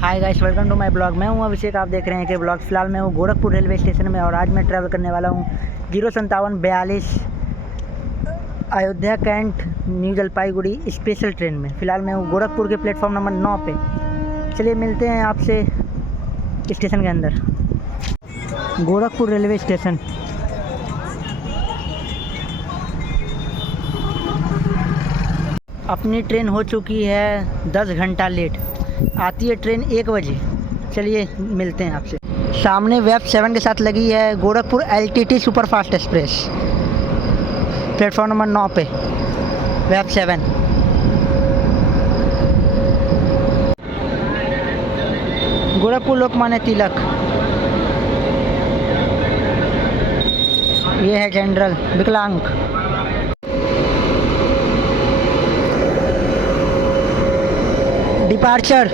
Hi guys, welcome to my blog. मैं हूं अभिषेक, आप देख रहे हैं कि ब्लॉग। फिलहाल मैं हूं गोरखपुर रेलवे स्टेशन में और आज मैं ट्रैवल करने वाला हूं 05742 Ayodhya cantt new Jalpaiguri special train में। फ़िलहाल मैं हूं गोरखपुर के प्लेटफॉर्म नंबर 9 पे। चलिए मिलते हैं आपसे स्टेशन के अंदर। Gorakhpur railway station. अपनी ट्रेन हो चुकी है 10 घंटा लेट। आती है ट्रेन 1 बजे। चलिए मिलते हैं आपसे। सामने वेब 7 के साथ लगी है Gorakhpur LTT superfast express, platform number 9 पे वेब 7। गोरखपुर लोकमान्य तिलक। ये है जनरल विकलांग। डिपार्चर।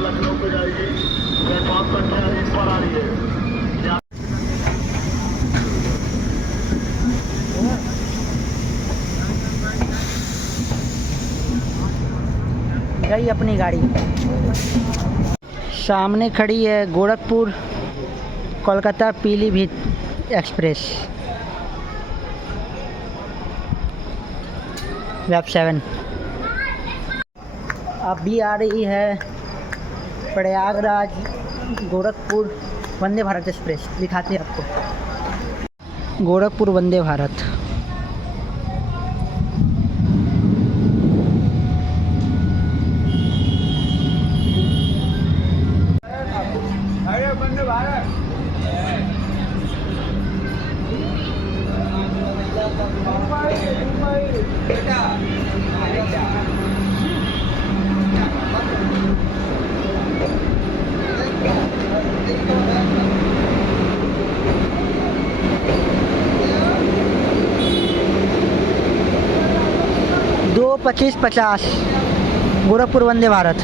लखनऊ को जाएगी, प्लेटफॉर्म संख्या 1 पर आ रही है। गई अपनी गाड़ी। सामने खड़ी है गोरखपुर कोलकाता पीलीभीत एक्सप्रेस, वेब 7। अभी आ रही है प्रयागराज गोरखपुर वंदे भारत एक्सप्रेस। दिखाते हैं आपको गोरखपुर वंदे भारत। वंदे भारत 2:25:50 गोरखपुर वंदे भारत।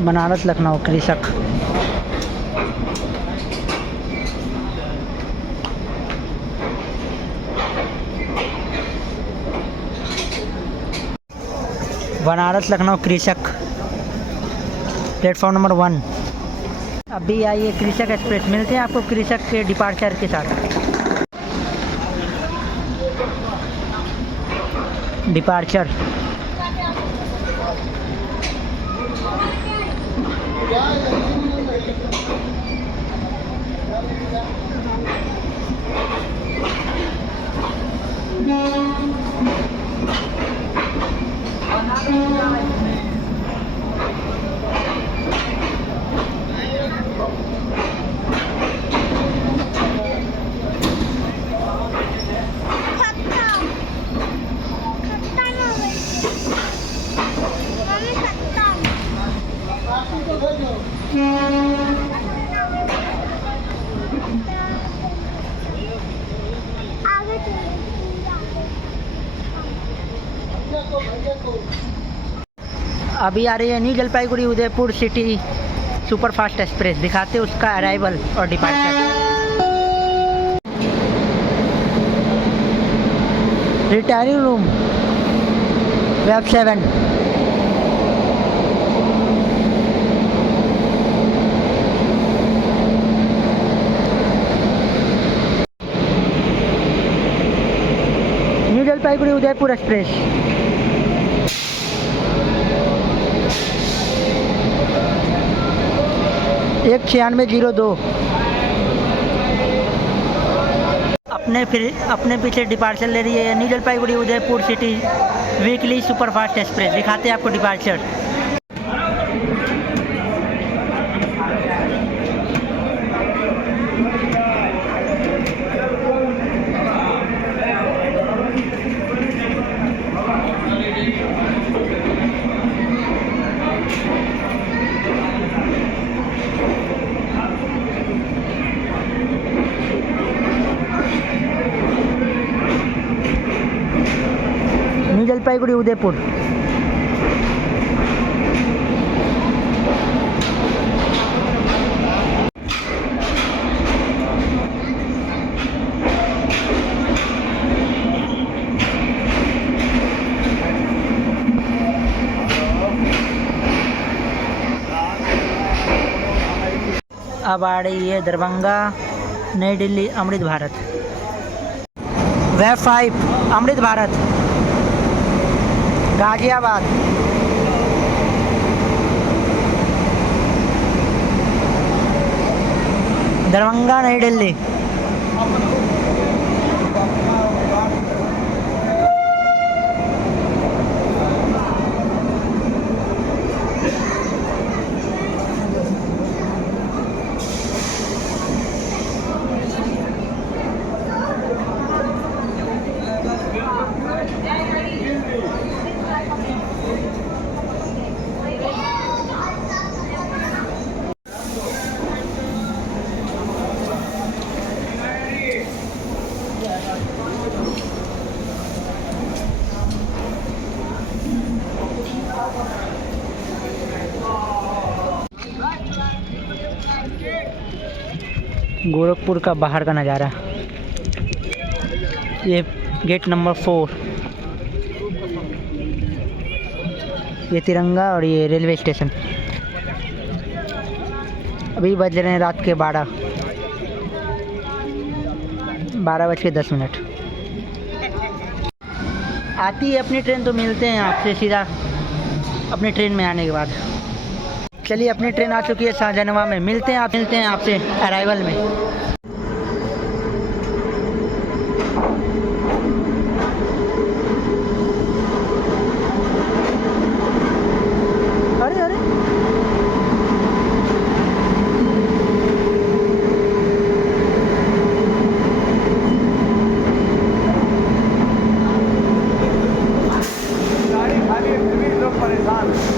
बनारस लखनऊ कृषक। बनारस लखनऊ कृषक, प्लेटफॉर्म नंबर 1। अभी आई है कृषक एक्सप्रेस। मिलते हैं आपको कृषक के डिपार्चर के साथ। डिपार्चर। Thank you. अभी आ रही है new Jalpaiguri Udaipur city superfast express, दिखाते उसका अराइवल और departure. Retiring room web 7। New Jalpaiguri Udaipur express. एक 9602। अपने पीछे डिपार्चर ले रही है new Jalpaiguri Udaipur city weekly superfast express, दिखाते हैं आपको डिपार्चर। न्यू जलपाईगुड़ी उदयपुर। अब आ रही है दरभंगा नई दिल्ली अमृत भारत वेब 5 अमृत भारत गाजियाबाद। दरभंगा नई दिल्ली। गोरखपुर का बाहर का नज़ारा, ये गेट नंबर 4, ये तिरंगा और ये रेलवे स्टेशन। अभी बज रहे हैं रात के 12:10। आती है अपनी ट्रेन तो मिलते हैं आपसे सीधा अपनी ट्रेन में आने के बाद। चलिए अपनी ट्रेन आ चुकी है शाहजहां में, मिलते हैं आपसे अराइवल में। अरे अरे गाड़ी खाली है, फिर भी लोग परेशान हैं।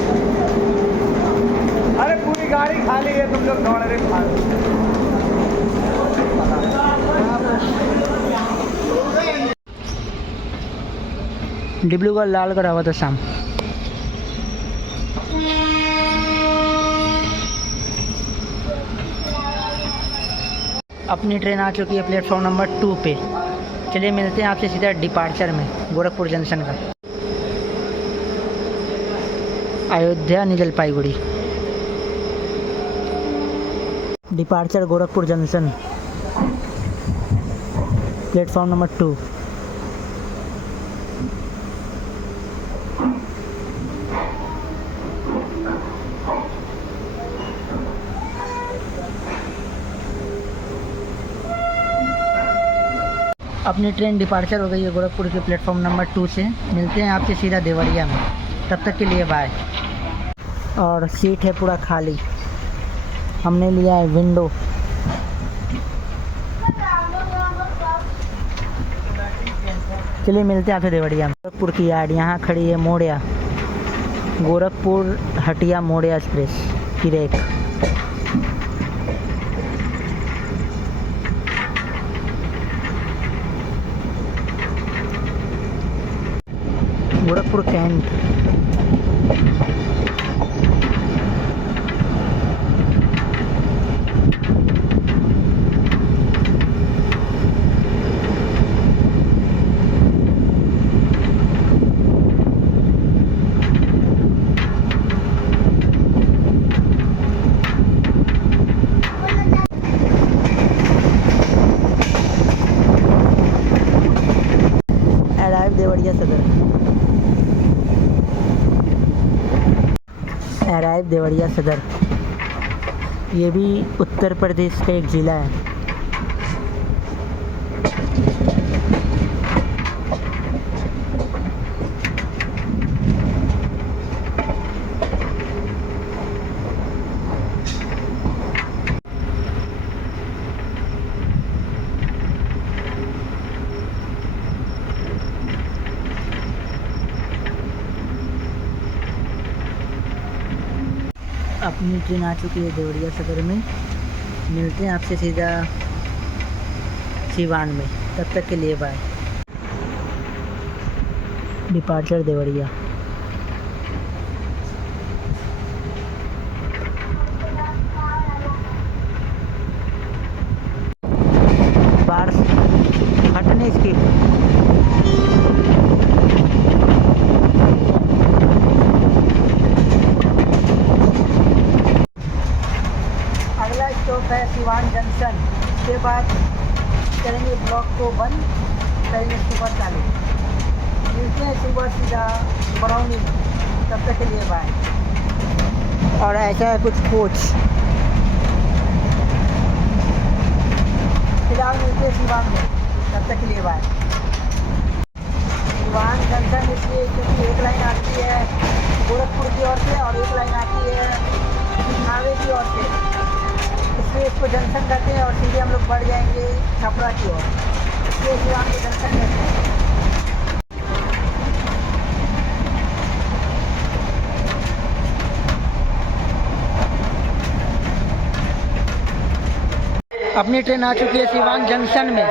अरे पूरी गाड़ी खाली है, तुम लोग दौड़ रहे खाली। डिब्रूगढ़ लालगढ़ आवा तो शाम। अपनी ट्रेन आ चुकी है प्लेटफॉर्म नंबर 2 पे। चलिए मिलते हैं आपसे सीधा डिपार्चर में, गोरखपुर जंक्शन का। Ayodhya new Jalpaiguri departure Gorakhpur junction platform number 2। अपनी ट्रेन डिपार्चर हो गई है गोरखपुर के प्लेटफॉर्म नंबर 2 से। मिलते हैं आपसे सीधा देवरिया में, तब तक के लिए बाय। और सीट है पूरा खाली, हमने लिया है विंडो। चलिए मिलते हैं आपसे देवरिया में। गोरखपुर की यार्ड, यहाँ खड़ी है मोड़िया, गोरखपुर हटिया मोड़िया एक्सप्रेस की rake. Gorakhpur cantt arrive Deoria Sadar. ये भी उत्तर प्रदेश का एक ज़िला है। अपनी ट्रेन आ चुकी है देवरिया सदर में। मिलते हैं आपसे सीधा सिवान में। तब तक के लिए बाय। डिपार्चर देवरिया। बार हटने इसकी। अगला स्टॉप है सिवान जंक्शन। उसके बाद करेंगे ब्लॉक को बंद, करेंगे सुबह चालू। मिलते हैं सुबह सीधा बरौनी में। तब तक के लिए बाय। और ऐसा है कुछ कोच। फिलहाल मिलते हैं सिवान में। तब तक के लिए बाय। सिवान जंक्शन इसलिए क्योंकि एक लाइन आती है गोरखपुर की ओर से और एक लाइन आती है नावे की ओर से, इसलिए इसको जंक्शन कहते हैं। और सीधे हम लोग बढ़ जाएंगे छपरा की ओर, इसलिए सिवान को जंक्शन कहते हैं। अपनी ट्रेन आ चुकी है सिवान जंक्शन में।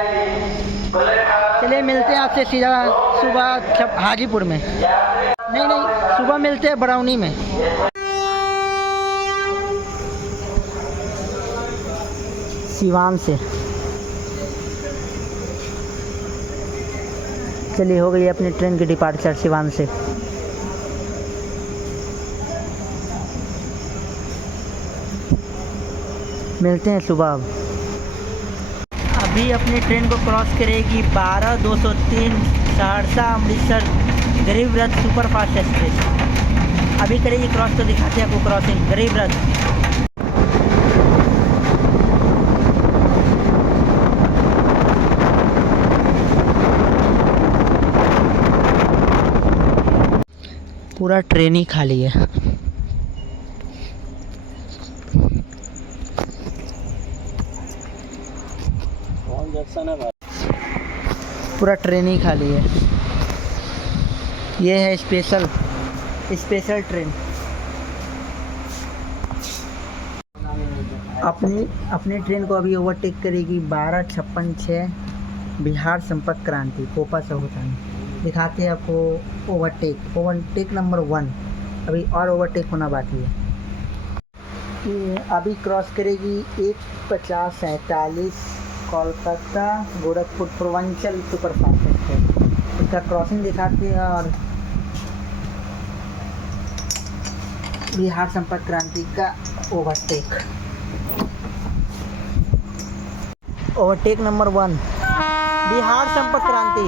चलिए मिलते हैं आपसे सीधा सुबह हाजीपुर में। नहीं, सुबह मिलते हैं बरौनी में। सिवान से चलिए हो गई अपनी ट्रेन की डिपार्चर सिवान से। मिलते हैं सुबह। अभी अपनी ट्रेन को क्रॉस करेगी 12-203 सहरसा अमृतसर गरीब रथ सुपरफास्ट एक्सप्रेस। अभी करेगी क्रॉस, तो दिखाते हैं आपको क्रॉसिंग गरीब रथ। पूरा ट्रेन ही खाली है। पूरा ट्रेन ही खाली है। ये है स्पेशल ट्रेन। अपनी ट्रेन को अभी ओवरटेक करेगी 12:56 बिहार संपर्क क्रांति कोपा से होता है। दिखाते हैं आपको ओवरटेक नंबर 1। अभी और ओवरटेक होना बाकी है। ये अभी क्रॉस करेगी 1:50:47 कोलकाता गोरखपुर पूर्वांचल सुपरफास्ट एक्सप्रेस। इसका क्रॉसिंग दिखाते हैं और बिहार संपर्क क्रांति का ओवरटेक नंबर 1 बिहार संपर्क क्रांति।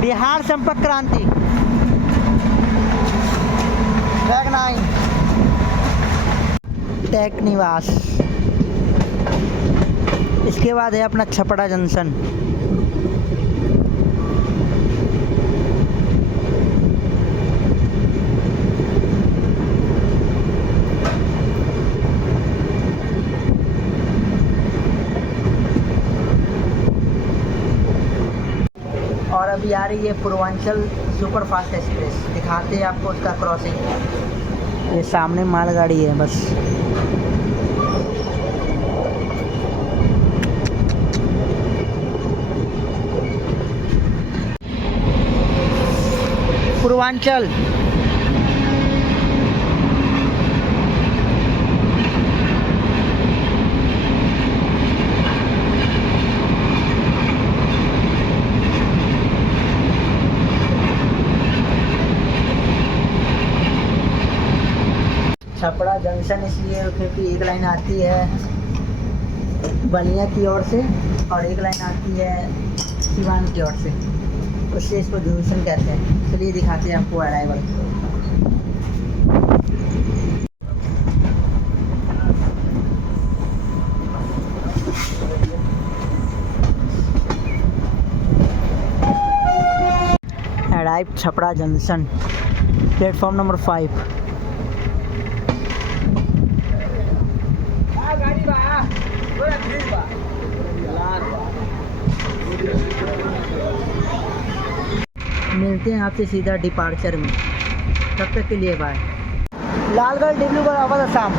बिहार संपर्क क्रांति बैग 9 टेक निवास। इसके बाद है अपना छपरा जंक्शन। और अभी आ रही है पूर्वांचल सुपरफास्ट एक्सप्रेस। दिखाते हैं आपको उसका क्रॉसिंग। ये सामने मालगाड़ी है बस। पूर्वांचल जंक्शन इसलिए क्योंकि एक लाइन आती है बलिया की ओर से और एक लाइन आती है सिवान की ओर से, उससे इसको जंक्शन कहते हैं। चलिए दिखाते हैं आपको arrival. Arrive Chhapra junction, platform number 5। गाड़ी बा पूरा भीड़ बा मिलते हैं आपसे सीधा डिपार्चर में, तब तक के लिए बाय। लालगढ़ डिब्रूगढ़ अवध असम।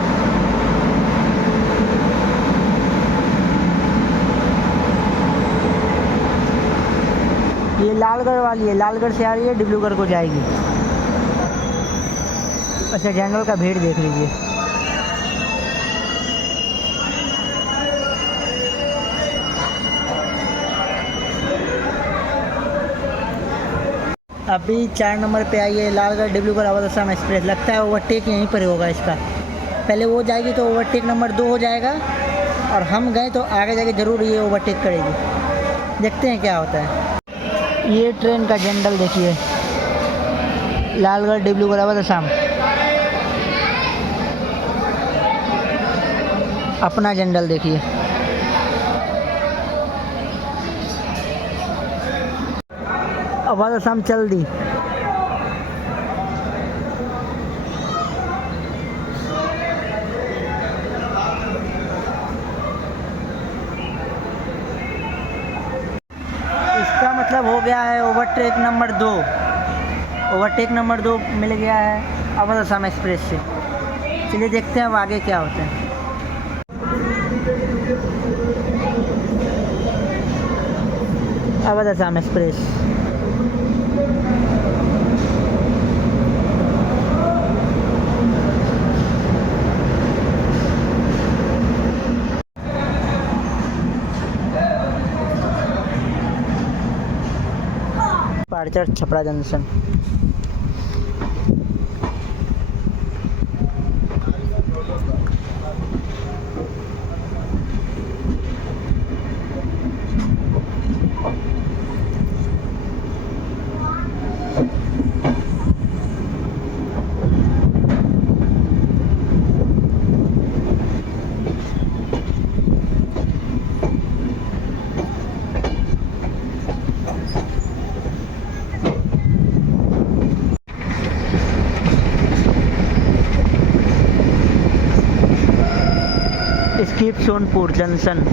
ये लालगढ़ वाली है, लालगढ़ से आ रही है, डिब्रूगढ़ को जाएगी। अच्छा जनरल का भीड़ देख लीजिए। अभी 4 नंबर पे आई है लालगढ़ डिब्रूगढ़ अवध असम एक्सप्रेस। लगता है ओवरटेक यहीं पर होगा इसका। पहले वो जाएगी तो ओवरटेक नंबर 2 हो जाएगा, और हम गए तो आगे जाके ज़रूर ये ओवरटेक करेगी। देखते हैं क्या होता है। ये ट्रेन का जनरल देखिए, लालगढ़ डिब्रूगढ़ अवध असम। अपना जनरल देखिए। अवध असम चल दी। इसका मतलब हो गया है ओवरटेक नंबर 2। ओवरटेक नंबर 2 मिल गया है अवध असम एक्सप्रेस से। चलिए देखते हैं अब आगे क्या होता है। Awadh Assam express. Departure Chhapra junction. Skip Sonpur junction.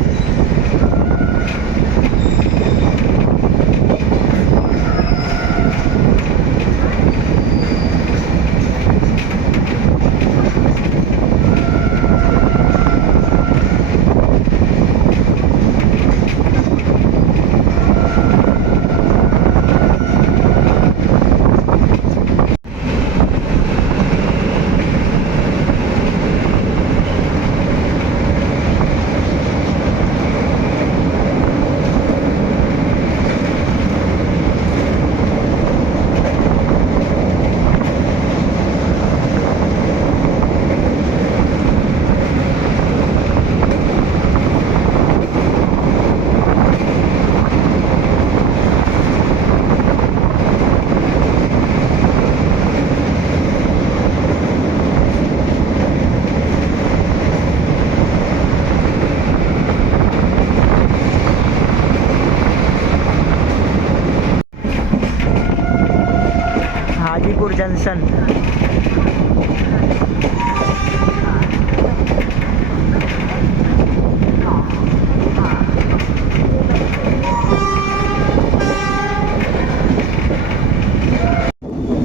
Hajipur junction.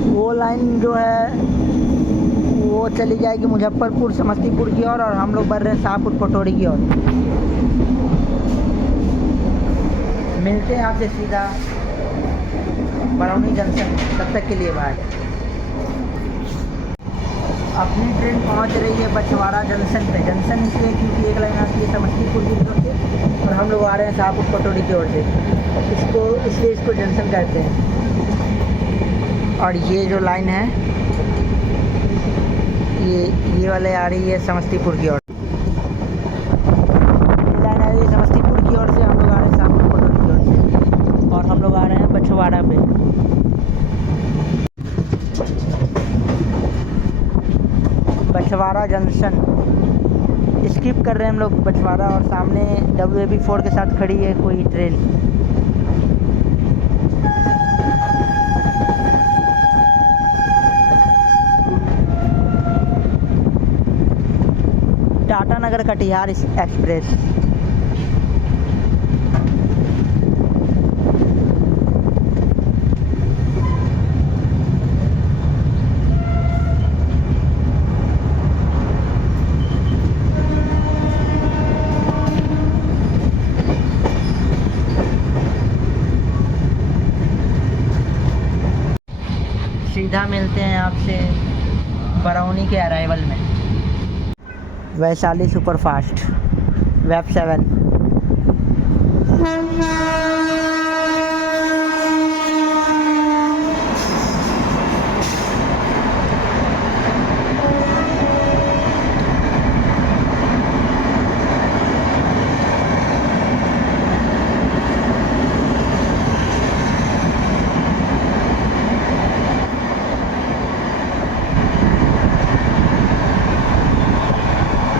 वो लाइन जो है वो चली जाएगी मुजफ्फरपुर समस्तीपुर की ओर, और हम लोग बढ़ रहे हैं शाहपुर पटोरी की ओर। मिलते हैं आपसे सीधा बरौनी जंक्शन। तब तक के लिए बाय। अपनी ट्रेन पहुंच रही है बछवाड़ा जंक्शन पे। जंक्शन इसलिए क्योंकि एक लाइन आती है समस्तीपुर की तरफ से, और हम लोग आ रहे हैं शाहपुर पटोरी की ओर से। इसलिए इसको जंक्शन कहते हैं। और ये जो लाइन है ये वाले आ रही है समस्तीपुर की ओर, लाइन आ रही है समस्तीपुर की ओर से, हम लोग आ रहे हैं शामपुर पटोरी की ओर से, और हम लोग आ रहे हैं बछवाड़ा पे। बछवाड़ा जंक्शन स्किप कर रहे हैं हम लोग बछवाड़ा, और सामने WAB4 के साथ खड़ी है कोई ट्रेन। टाटा नगर कटिहार एक्सप्रेस। सीधा मिलते हैं आपसे बरौनी के अराइवल में। Vaishali superfast web 7।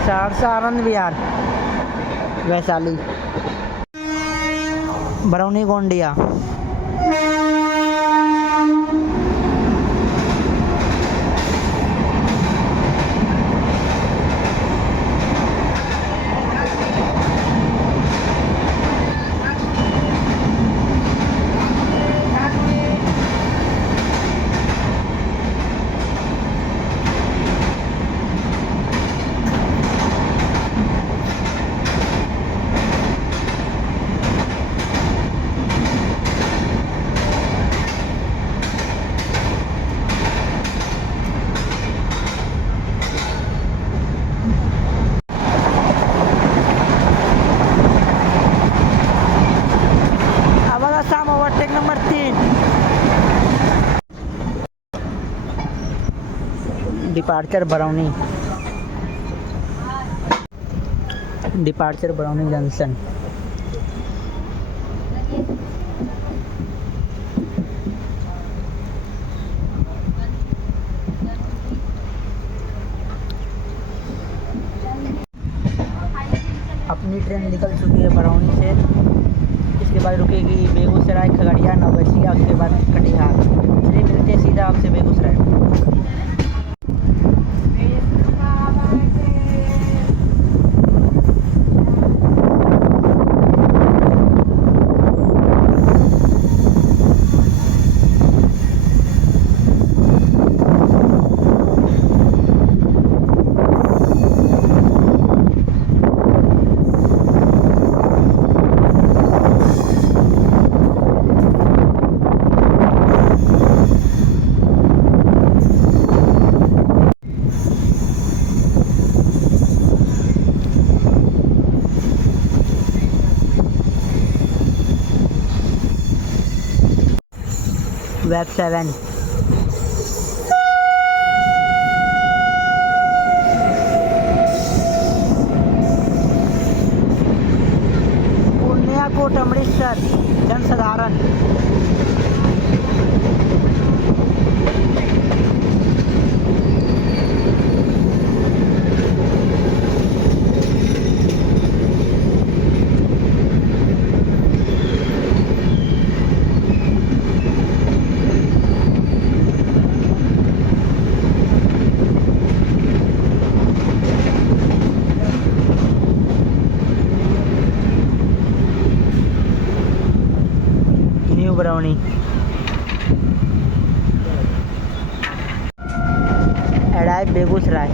सहरसा आनंद विहार वैशाली। बरौनी गोंडिया। शाम overtake number 3। Departure Barauni. Departure Barauni junction. अपनी ट्रेन निकल चुकी है बरौनी से। इसके बाद रुकेगी बेगूसराय, खगड़िया, नवगछिया, उसके बाद कटिहार। चलिए मिलते हैं सीधा आपसे बेगूसराय। वेब 7। पूर्णिया कोट अमृतसर जनसाधारण। न्यू बरौनी। एडाई बेगूसराय।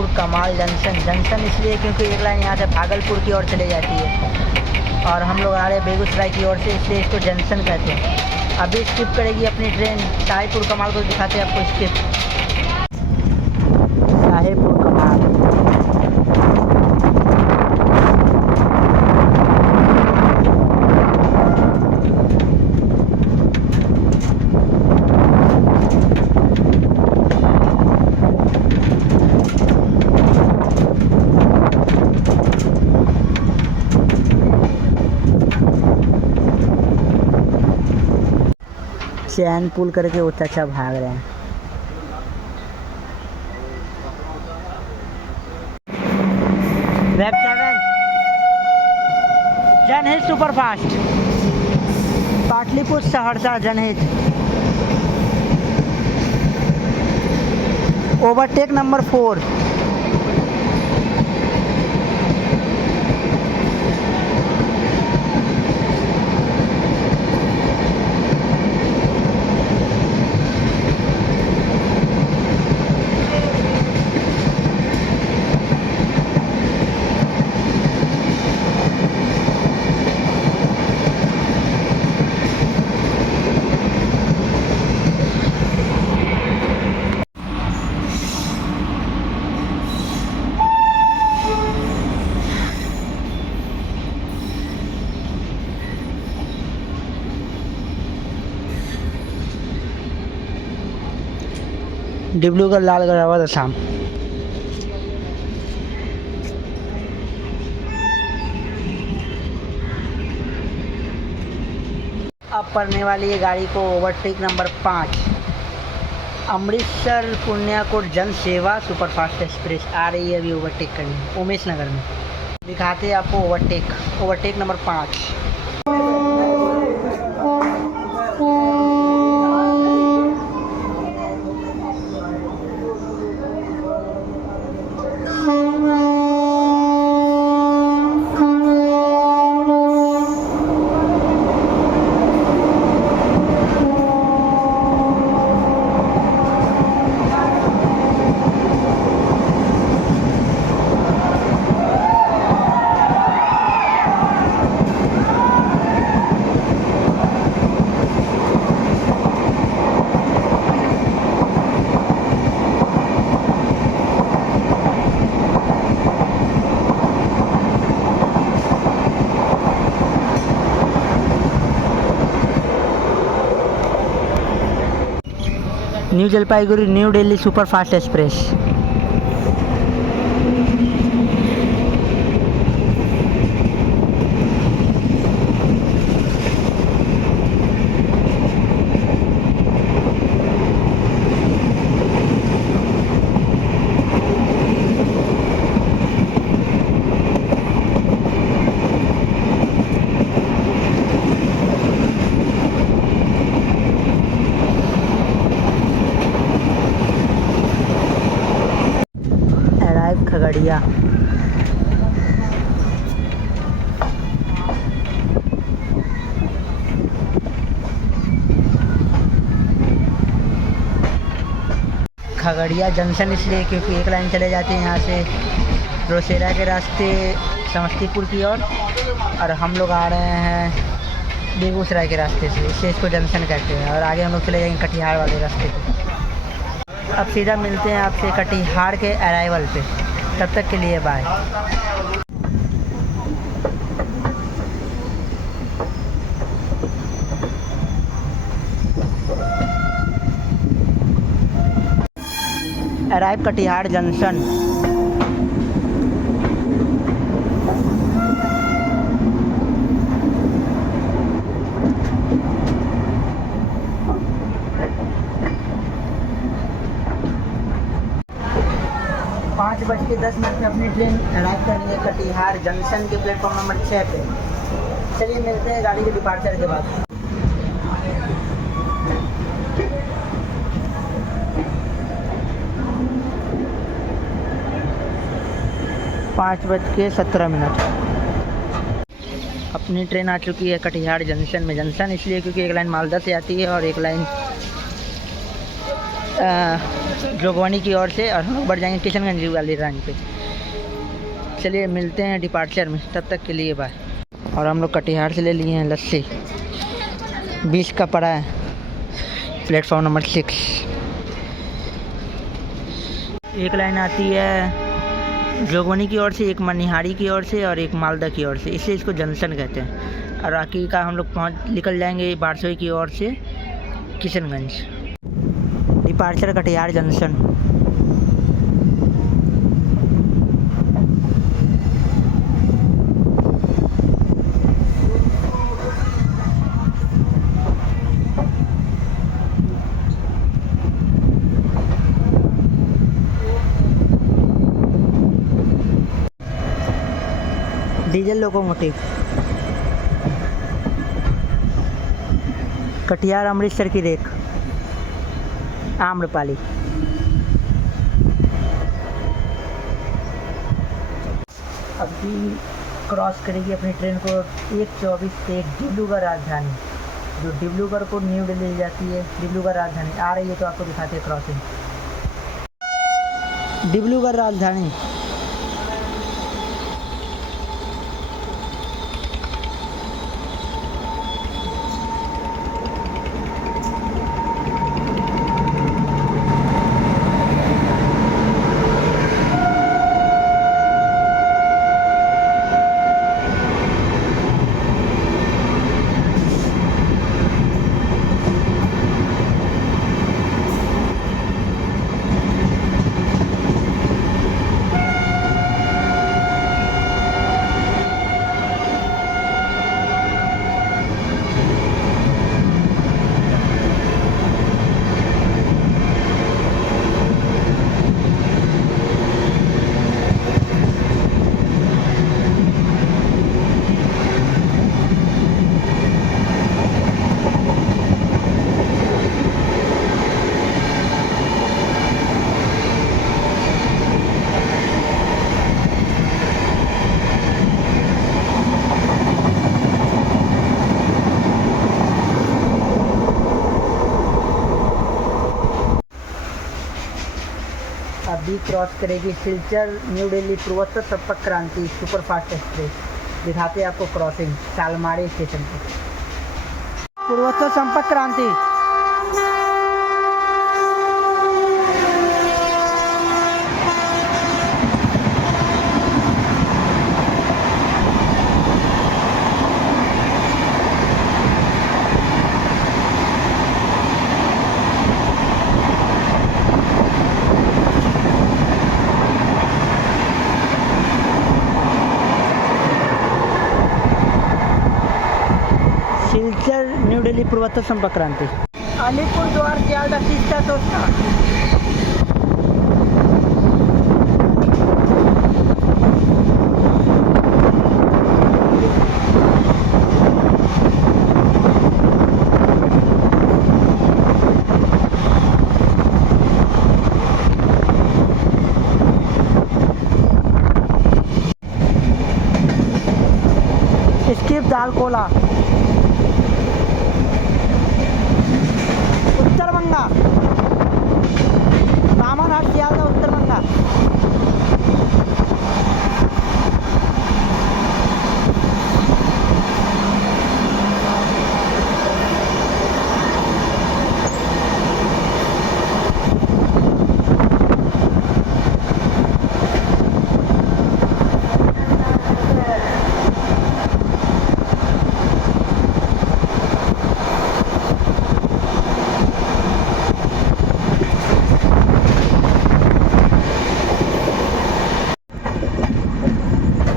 साहेबपुर कमाल जंक्शन इसलिए क्योंकि एक लाइन यहाँ से भागलपुर की ओर चले जाती है और हम लोग आ रहे हैं बेगूसराय की ओर से, इसलिए इसको जंक्शन कहते हैं। अभी स्किप करेगी अपनी ट्रेन साहेबपुर कमाल को, दिखाते हैं आपको स्किप। साहेबपुर कमाल चैन पुल करके वो चाचा भाग रहे हैं। वेब 7 जनहित सुपरफास्ट पाटलिपुत्र सहरसा जनहित ओवरटेक नंबर 4। डिब्रूगढ़ लालगढ़ अवध असम। अब पड़ने वाली है गाड़ी को ओवरटेक नंबर 5 अमृतसर पुण्याकोट जन सेवा सुपरफास्ट एक्सप्रेस आ रही है अभी ओवरटेक करने उमेश नगर में। दिखाते हैं आपको overtake number 5। New Jalpaiguri new Delhi superfast express. Khagaria Khagaria junction इसलिए क्योंकि एक लाइन चले जाती है यहाँ से रोसेरा के रास्ते समस्तीपुर की ओर और हम लोग आ रहे हैं बेगूसराय के रास्ते से, इससे इसको जंक्शन कहते हैं। और आगे हम लोग चले जाएंगे कटिहार वाले रास्ते पे। अब सीधा मिलते हैं आपसे कटिहार के अराइवल पे, तब तक के लिए बाय। Arrive Katihar junction. पाँच बज के 10 मिनट में अपनी ट्रेन अराइव कर रही है कटिहार जंक्शन के प्लेटफॉर्म नंबर 6 पे। चलिए मिलते हैं गाड़ी के डिपार्चर के बाद। 5:17 अपनी ट्रेन आ चुकी है कटिहार जंक्शन में। जंक्शन इसलिए क्योंकि एक लाइन मालदा से आती है और एक लाइन जोगवानी की ओर से, और हम लोग बढ़ जाएंगे किशनगंज वाली लाइन पे। चलिए मिलते हैं डिपार्चर में, तब तक के लिए बाय। और हम लोग कटिहार से ले लिए हैं लस्सी, 20 का पड़ा है, प्लेटफॉर्म नंबर 6। एक लाइन आती है जोगबनी की ओर से, एक मनिहारी की ओर से और एक मालदा की ओर से, इसलिए इसको जंक्शन कहते हैं। और बाकी का हम लोग निकल जाएंगे बारसोई की ओर से Kishanganj. Departure Katihar junction. Diesel locomotive. Katihar Amritsar की रेख, आम्रपाली। अभी क्रॉस करेगी अपनी ट्रेन को 1:24 पे डिब्रूगढ़ राजधानी, जो डिब्रूगढ़ को न्यू दिल्ली ले जाती है। डिब्रूगढ़ राजधानी आ रही है तो आपको दिखाते हैं क्रॉसिंग। डिब्रूगढ़ राजधानी। अभी क्रॉस करेगी सिलचर न्यू दिल्ली पूर्वोत्तर संपर्क क्रांति सुपरफास्ट एक्सप्रेस। दिखाते हैं आपको क्रॉसिंग सालमाड़ी स्टेशन पर। पूर्वोत्तर संपर्क क्रांति। सिलचर न्यू दिल्ली पूर्वोत्तर संपर्क क्रांति। अलीपुर द्वार सियालदा तीस्ता तोस्ता। स्किप दालकोला। उत्तरबंगा, रामनहाट सियालदा उत्तरबंगा।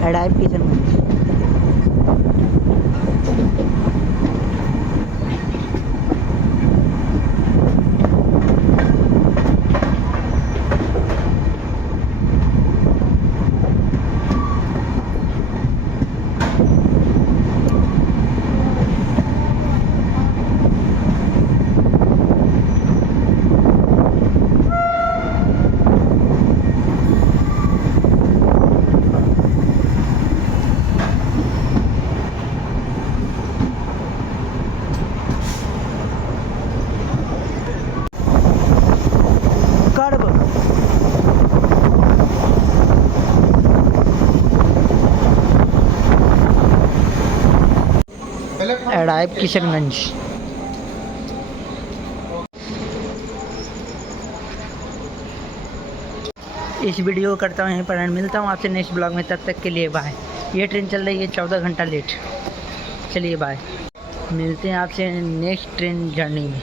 एडाइव किशनगंज। अराइव किशनगंज। इस वीडियो को करता हूँ यहीं पर एंड, मिलता हूँ आपसे नेक्स्ट ब्लॉग में, तब तक के लिए बाय। ये ट्रेन चल रही है 14 घंटा लेट। चलिए बाय, मिलते हैं आपसे नेक्स्ट ट्रेन जर्नी में।